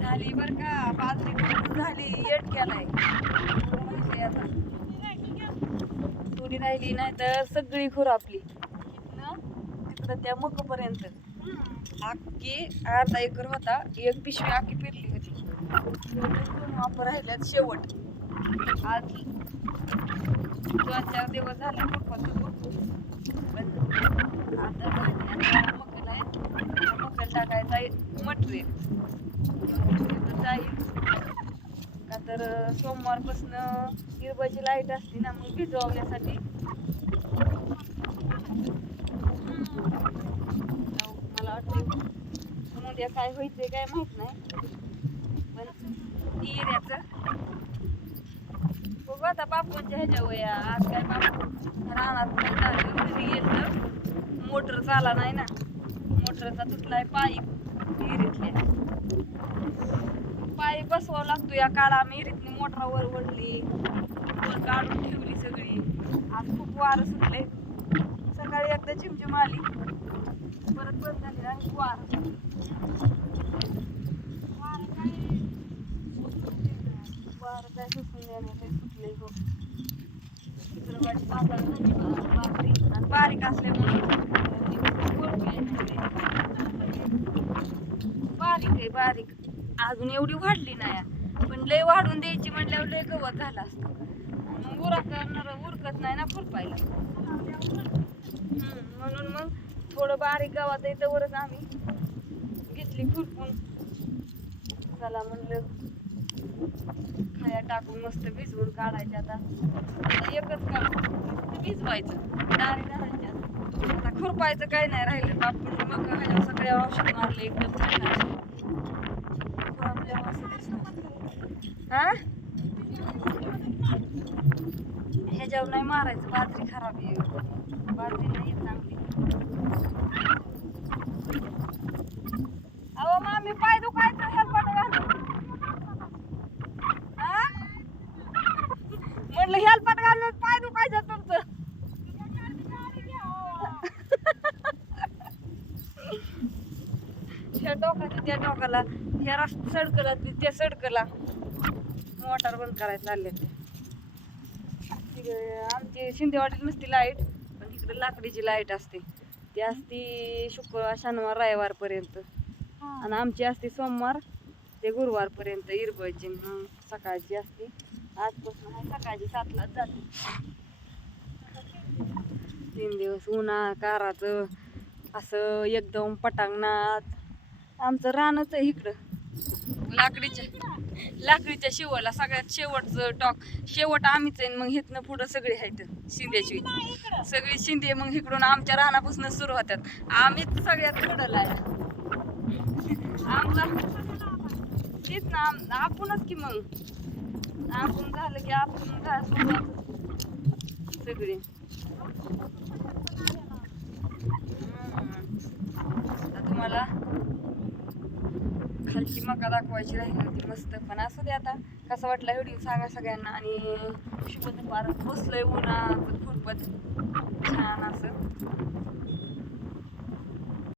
झाली बर का. बाजरी खुरपून झाली. येट केलाय आता. थोडी राहिली नाही तर सगळी खुरापली तिकडं त्या मकपर्यंत. अख्खी अर्धा एकर होता. एक पिशवी अख्खी फिरली होती. वापर राहिल्यात शेवट. आज दोन चार दिवस झाले पप्पा पण आता त्या मकल टाकायचा मटेरियल जाईल. का तर सोमवारपासून हिरबाची लाइट असते ना मग भिजवण्यासाठी मला वाटतं उद्या काय व्हायचंय काय माहीत नाही. पण येण्याचं. बघू आता बापूंच्या ह्याच्या वया. आज काय बापू? राहणार नाही मोटर चाला नाही ना. मोटरचा तुटलाय पाईप विहिरीतल्या पाईप बसवावं लागतो या काळा विहिरीतली मोटरावर वडली वर काढून ठेवली सगळी. आज खूप वारं सुटले सकाळी एकदा चिमचिम आली. परत बंद झाली आणि वार वारं काय? सुटून देण्याचे सुटले हो बारीक असल्यामुळे. बारीक आहे बारीक. अजून एवढी वाढली नाही. पण लय वाढून द्यायची म्हटल्यावर लय गवत झाला असतं. मग उरा करणार उरकत नाही ना खुरपायला. म्हणून मग थोडं बारीक गावात आहे तवरच आम्ही घेतली खुरपून. चला म्हणलं खाया टाकून मस्त भिजवून काढायचे आता. एकच काढ भिजवायचं. डाळी घालायच्या. आता खुरपायचं काय नाही राहिलं. बापून मग सगळे औषध मारले एकदम छान खुरपल्यावर असं दिसतं. हा? ह्याच्यावर नाही मारायचं बाजरी खराब आहे. बाजरी नाही चांगली. अहो मामी पाय दुखायचं हेल्पट घालून हा? म्हणलं हेल्पट घालून पाय दुखायचं तुमचं. ह्या टोकाच्या त्या टोकाला ह्या रस्ता सडकला त्या सडकला. मोटार बंद करायला चालले ते. आमची शिंदेवाडीत नसती लाइट पण तिकडे लाकडीची लाइट असते. ती असती शुक्रवार शनिवार रविवारपर्यंत आणि आमची असते सोमवार ते गुरुवारपर्यंत इरबळची सकाळची असते. आजपासून सकाळची सातलाच जाते. तीन दिवस उन्हा काराचं असं एकदम पटांगणात. आमचं रानच आहे इकडं. लाकडीच्या लाकडीच्या शेवटला सगळ्यात शेवटचं टॉक शेवट आम्हीच आहे मग इथनं पुढं सगळे आहेत शिंद्याची सगळी शिंदे मग इकडून आमच्या रानापासून सुरू होतात. आम्हीच सगळ्यात घडला आहे तेच ना आपणच की मग? आपण झालं की आपण काय सगळी. तुम्हाला खालची मका दाखवायची राहिली होती मस्त. पण असू दे आता. कसं वाटलं व्हिडिओ सांगा सगळ्यांना. आणि शुभ दुपार बसलोय उन्हा खुरपत छान असं.